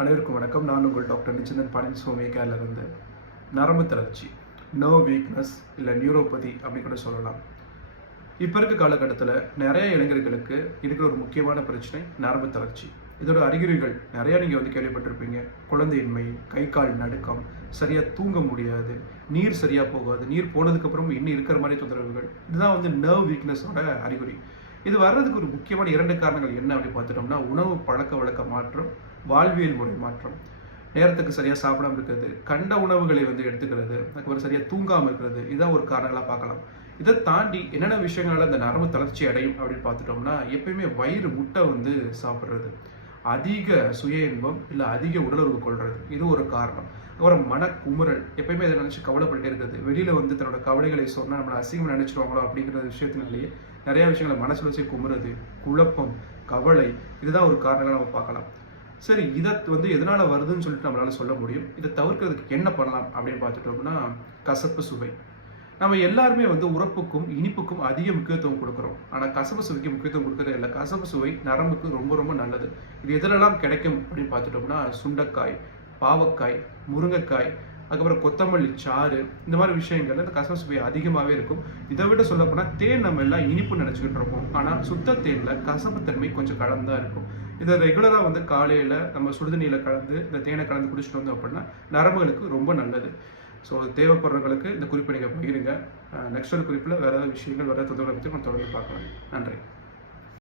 அனைவருக்கும் வணக்கம். நான் உங்கள் டாக்டர் நிச்சிந்தன் பழனிசாமி கேரளிலிருந்து. நரம்பு தளர்ச்சி, நர்வ் வீக்னஸ் இல்லை நியூரோபதி அப்படின்னு கூட சொல்லலாம். இப்போ இருக்க காலகட்டத்தில் நிறைய இளைஞர்களுக்கு இருக்கிற ஒரு முக்கியமான பிரச்சனை நரம்பு தளர்ச்சி. இதோட அறிகுறிகள் நிறையா நீங்கள் கேள்விப்பட்டிருப்பீங்க. குழந்தையின்மை, கை கால் நடுக்கம், சரியாக தூங்க முடியாது, நீர் சரியாக போகாது, நீர் போனதுக்கப்புறம் இன்னும் இருக்கிற மாதிரி தொந்தரவுகள். இதுதான் நர்வ் வீக்னஸோட அறிகுறி. இது வர்றதுக்கு ஒரு முக்கியமான 2 காரணங்கள் என்ன அப்படின்னு பார்த்துட்டோம்னா, உணவு பழக்க வழக்க மாற்றம், வாழ்வியல் முறை மாற்றம். நேரத்துக்கு சரியாக சாப்பிடாம இருக்கிறது, கண்ட உணவுகளை எடுத்துக்கிறது, அதுக்கப்புறம் சரியாக தூங்காமல் இருக்கிறது, இதான் ஒரு காரணங்களாக பார்க்கலாம். இதை தாண்டி என்னென்ன விஷயங்களால் அந்த நரம்பு தளர்ச்சி அடையும் அப்படின்னு பார்த்துட்டோம்னா, எப்பயுமே வயிறு முட்டை சாப்பிட்றது, அதிக சுய இன்பம் இல்லை அதிக உடலுறவு கொள்வது, இது ஒரு காரணம். அப்புறம் மனக்குமுறல், எப்பயுமே இதை நினச்சி கவலைப்பட்டே இருக்கிறது, வெளியில் தன்னோட கவலைகளை சொன்னால் நம்மளை அசிங்கம் நினைச்சிருவாங்களோ அப்படிங்கிற விஷயத்தினாலேயே நிறைய விஷயங்களை மனசுல வச்சு குமுறது, குழப்பம், கவலை, இதுதான் ஒரு காரணங்களை நம்ம பார்க்கலாம். சரி, இதை எதனால வருதுன்னு சொல்லிட்டு நம்மளால சொல்ல முடியும். இதை தவிர்க்கிறதுக்கு என்ன பண்ணலாம் அப்படின்னு பார்த்துட்டோம்னா, கசப்பு சுவை. நம்ம எல்லாருமே உரப்புக்கும் இனிப்புக்கும் அதிக முக்கியத்துவம் கொடுக்குறோம். ஆனால் கசப்பு சுவைக்கு முக்கியத்துவம் கொடுக்கறதே இல்லை. கசப்பு சுவை நரம்புக்கு ரொம்ப ரொம்ப நல்லது. இது எதிலெல்லாம் கிடைக்கும் அப்படின்னு பார்த்துட்டோம்னா, சுண்டைக்காய், பாவக்காய், முருங்கைக்காய், அதுக்கப்புறம் கொத்தமல்லி சாறு, இந்த மாதிரி விஷயங்கள்ல இந்த கசப்பு சுவை அதிகமாகவே இருக்கும். இதை விட சொல்ல போனால் தேன் நம்ம எல்லாம் இனிப்பு நினச்சிக்கிட்டு இருப்போம். ஆனால் சுத்த தேனில் கசப்புத்தன்மை கொஞ்சம் கலந்துதான் இருக்கும். இதை ரெகுலராக காலையில் நம்ம சுடுதண்ணியில் கலந்து இந்த தேனை கலந்து குடிச்சிட்டு வந்தோம் அப்படின்னா நரம்புகளுக்கு ரொம்ப நல்லது. ஸோ தேவைப்படுறவங்களுக்கு இந்த குறிப்பை நீங்கள் பகிருங்க. நெக்ஸ்ட் ஒரு குறிப்பில் வேறு ஏதாவது விஷயங்கள், வேறு ஏதாவது தொந்தரவுகளை பற்றி நம்ம தொடர்ந்து பார்க்கலாம். நன்றி.